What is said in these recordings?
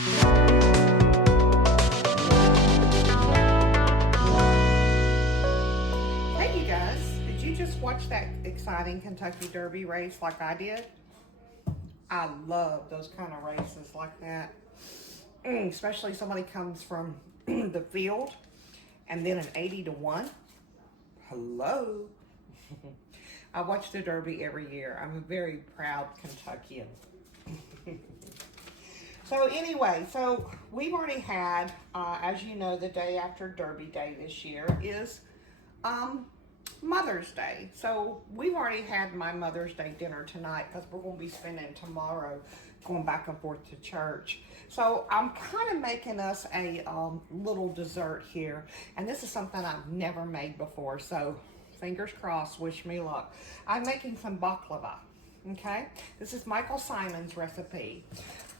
Hey you guys, did you just watch that exciting Kentucky Derby race like I did? I love those kind of races like that. Especially somebody comes from the field and then an 80-1. Hello. I watch the Derby every year. I'm a very proud Kentuckian. So anyway, so we've already had, as you know, the day after Derby Day this year is Mother's Day. So we've already had my Mother's Day dinner tonight because we're going to be spending tomorrow going back and forth to church. So I'm kind of making us a little dessert here. And this is something I've never made before. So fingers crossed, wish me luck. I'm making some baklava. Okay, this is Michael Simon's recipe.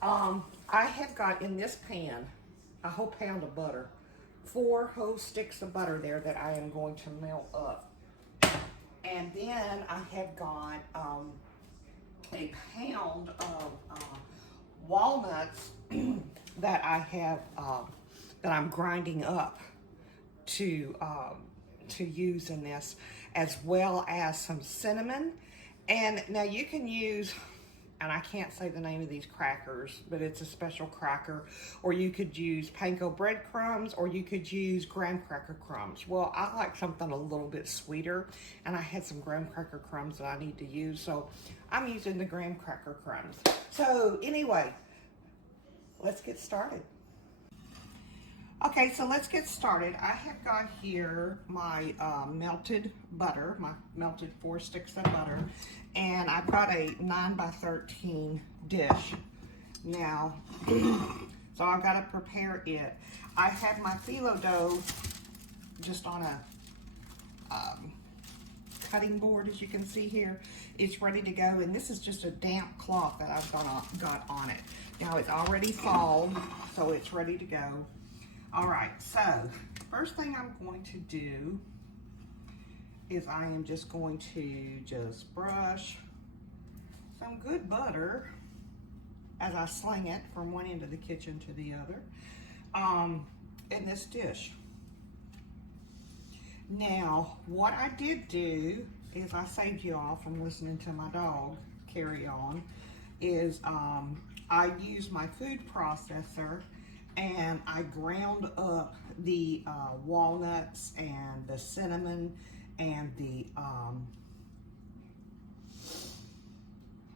I have got in this pan a whole pound of butter, 4 whole sticks of butter there that I am going to melt up. And then I have got a pound of walnuts that I have that I'm grinding up to use in this, as well as some cinnamon. And now you can use, and I can't say the name of these crackers, but it's a special cracker, or you could use panko breadcrumbs, or you could use graham cracker crumbs. Well, I like something a little bit sweeter, and I had some graham cracker crumbs that I need to use, so I'm using the graham cracker crumbs. So anyway, let's get started. Okay, so let's get started. I have got here my melted butter, my melted 4 sticks of butter, and I've got a 9x13 dish. Now, so I've got to prepare it. I have my phyllo dough just on a cutting board, as you can see here. It's ready to go, and this is just a damp cloth that I've got on it. Now it's already thawed, so it's ready to go. All right, so first thing I'm going to do is I am just going to just brush some good butter as I sling it from one end of the kitchen to the other in this dish. Now, what I did do is I saved you all from listening to my dog carry on, is I used my food processor and I ground up the walnuts and the cinnamon and the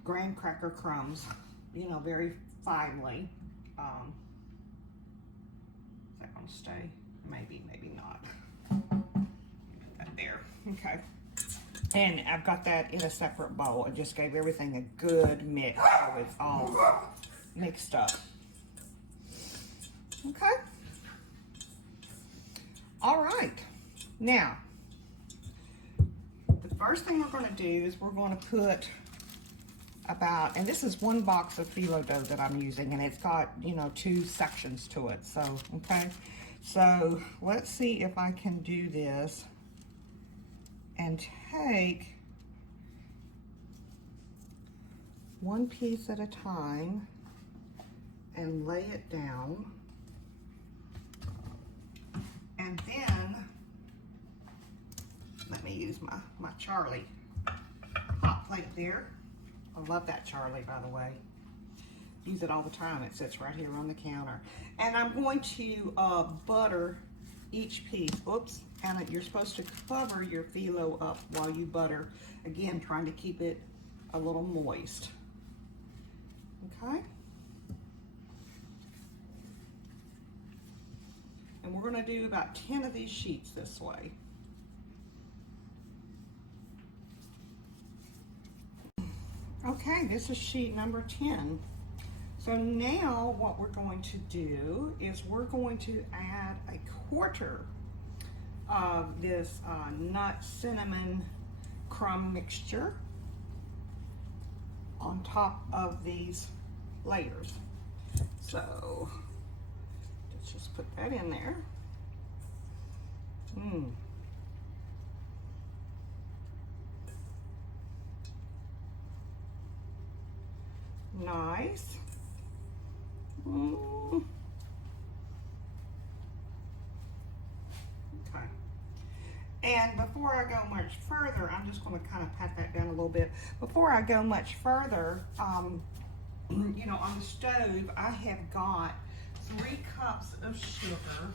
graham cracker crumbs, you know, very finely. Is that going to stay? Maybe, maybe not. Put that there. Okay. And I've got that in a separate bowl. I just gave everything a good mix so it's all mixed up. Okay. All right. Now, the first thing we're going to do is we're going to put about, and this is 1 box of phyllo dough that I'm using, and it's got, you know, 2 sections to it. So, okay. So let's see if I can do this and take 1 piece at a time and lay it down. And then, let me use my Charlie hot plate there. I love that Charlie, by the way. Use it all the time. It sits right here on the counter. And I'm going to butter each piece. Oops. And you're supposed to cover your phyllo up while you butter. Again, trying to keep it a little moist. Okay? And we're going to do about 10 of these sheets this way. Okay, this is sheet number 10. So now what we're going to do is we're going to add 1/4 of this nut cinnamon crumb mixture on top of these layers. So let's just put that in there. Nice. Okay. And before I go much further, I'm just going to kind of pat that down a little bit. Before I go much further, you know, on the stove, I have got 3 cups of sugar,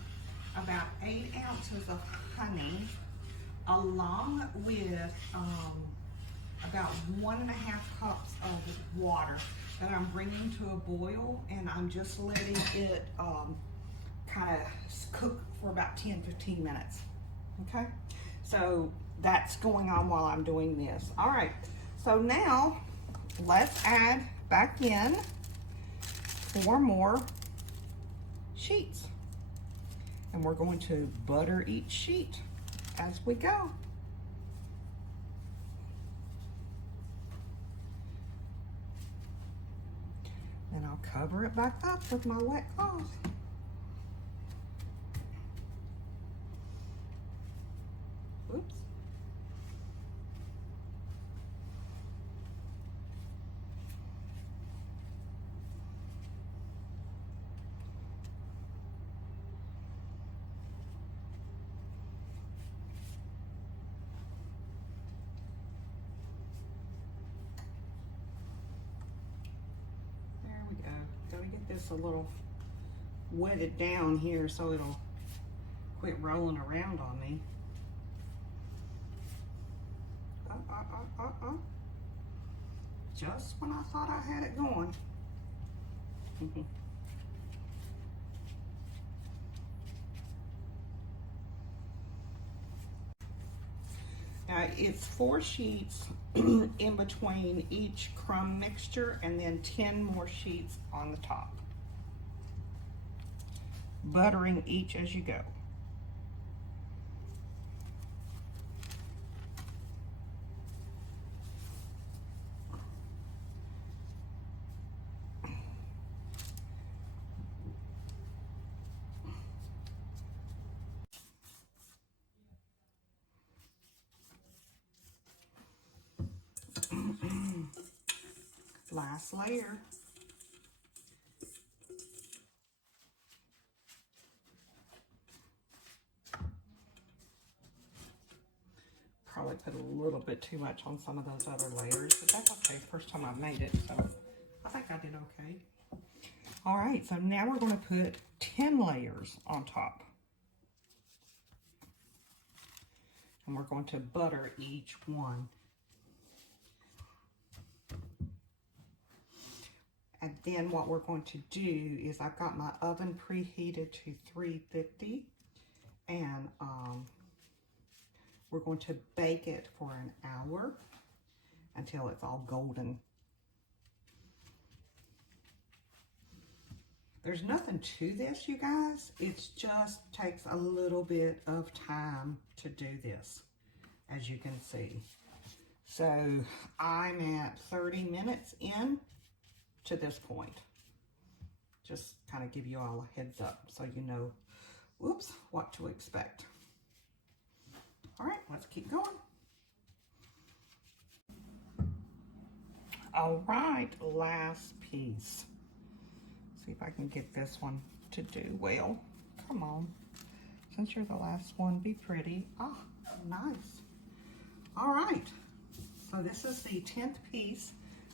about 8 ounces of honey, along with about 1.5 cups of water that I'm bringing to a boil, and I'm just letting it kind of cook for about 10-15 minutes. Okay, so that's going on while I'm doing this. All right, so now let's add back in 4 more sheets, and we're going to butter each sheet as we go. Then I'll cover it back up with my wet cloth. Oops. There we go. Gotta get this a little wetted down here so it'll quit rolling around on me. Just when I thought I had it going. Now it's 4 sheets in between each crumb mixture, and then 10 more sheets on the top. Buttering each as you go. Last layer. Probably put a little bit too much on some of those other layers, but that's okay. First time I've made it, so I think I did okay. All right, so now we're going to put 10 layers on top. And we're going to butter each one. And then what we're going to do is I've got my oven preheated to 350, and we're going to bake it for an hour until it's all golden. There's nothing to this, you guys. It just takes a little bit of time to do this, as you can see. So I'm at 30 minutes in to this point. Just kind of give you all a heads up so you know, whoops, what to expect. All right, let's keep going. All right, last piece. See if I can get this one to do well. Come on. Since you're the last one, be pretty. Oh, nice. All right. So this is the 10th piece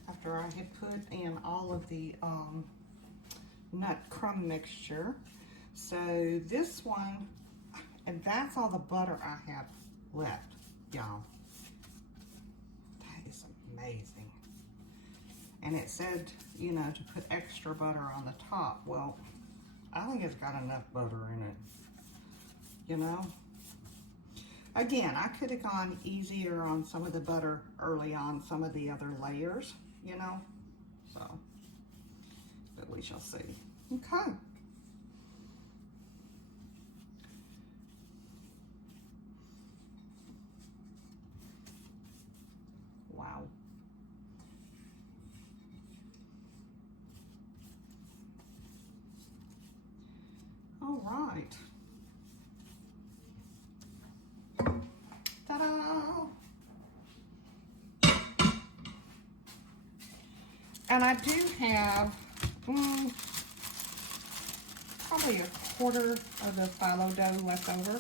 after I had put in all of the nut crumb mixture. So this one, and that's all the butter I have left, y'all. That is amazing. And it said, you know, to put extra butter on the top. Well, I think it's got enough butter in it, you know. Again, I could have gone easier on some of the butter early on some of the other layers, you know. So, but we shall see. Okay. Wow. All right. Ta-da! And I do have probably a quarter of the phyllo dough left over.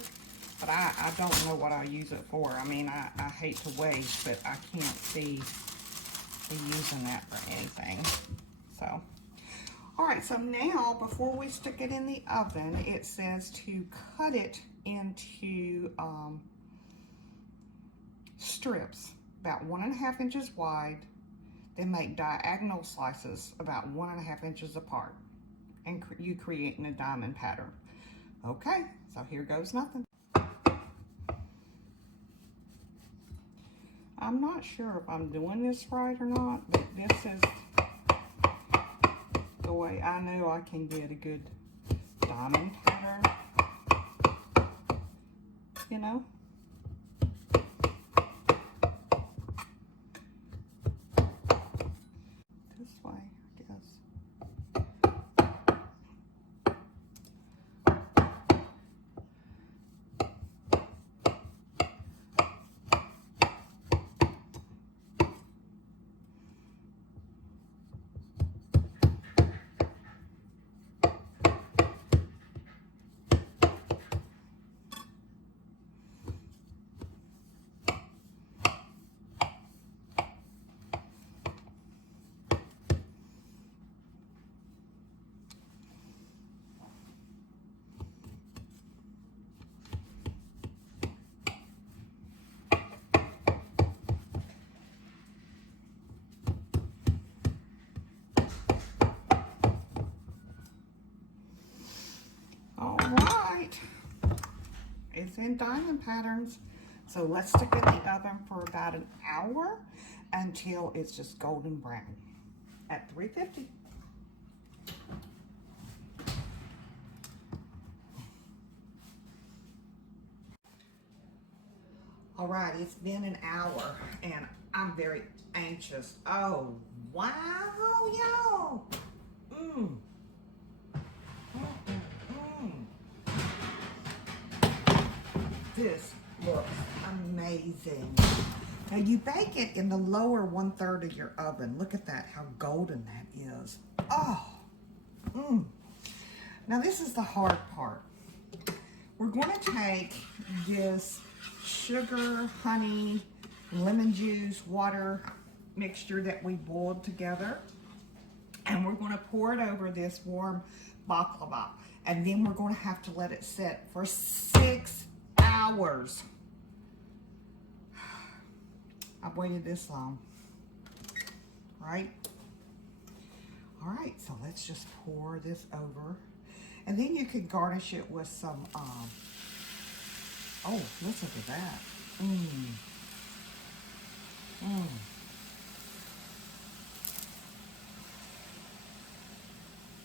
But I don't know what I use it for. I mean, I hate to waste, but I can't see me using that for anything. So, all right, so now before we stick it in the oven, it says to cut it into strips about 1.5 inches wide, then make diagonal slices about 1.5 inches apart, and you creating a diamond pattern. Okay, so here goes nothing. I'm not sure if I'm doing this right or not, but this is the way I know I can get a good diamond pattern, you know. This way, I guess. All right, it's in diamond patterns. So let's stick it in the oven for about an hour until it's just golden brown at 350. All right, it's been an hour and I'm very anxious. Oh, wow, y'all. Mmm. This looks amazing. Now you bake it in the lower 1/3 of your oven. Look at that, how golden that is. Oh, Now this is the hard part. We're going to take this sugar, honey, lemon juice, water mixture that we boiled together, and we're going to pour it over this warm baklava. And then we're going to have to let it sit for 6 hours. I've waited this long, right? All right, so let's just pour this over. And then you could garnish it with some, oh, listen to that.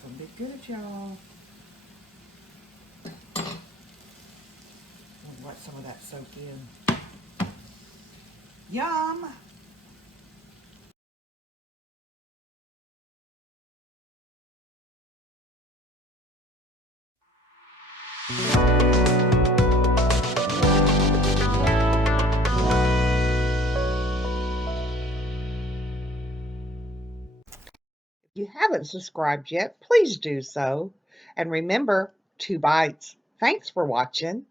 Gonna be good, y'all. We'll let some of that soak in. Yum! If you haven't subscribed yet, please do so. And remember, 2 bites. Thanks for watching.